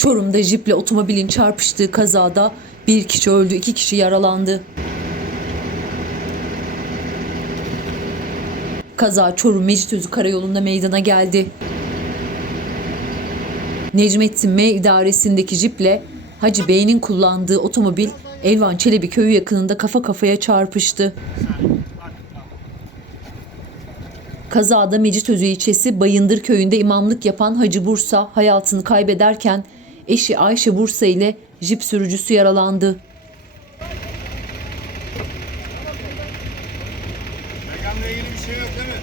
Çorum'da jiple otomobilin çarpıştığı kazada bir kişi öldü, iki kişi yaralandı. Kaza Çorum Mecitözü Karayolu'nda meydana geldi. Necmettin M idaresindeki jiple Hacı Bey'in kullandığı otomobil Elvan Çelebi köyü yakınında kafa kafaya çarpıştı. Kazada Mecitözü ilçesi Bayındır köyünde imamlık yapan Hacı Bursa hayatını kaybederken eşi Ayşe Bursa ile jip sürücüsü yaralandı. Mekanla ilgili bir şey yok değil mi?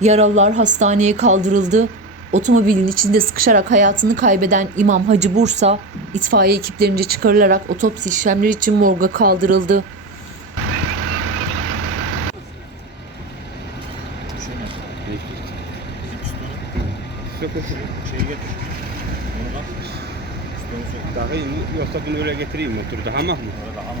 Yaralılar hastaneye kaldırıldı. Otomobilin içinde sıkışarak hayatını kaybeden İmam Hacı Bursa, itfaiye ekiplerince çıkarılarak otopsi işlemleri için morga kaldırıldı. Şeyi getir. Onu bak. Üstüne sok. Daha iyi mi? Yoksa bunu öyle getireyim motoru daha mı? Öyle daha mı?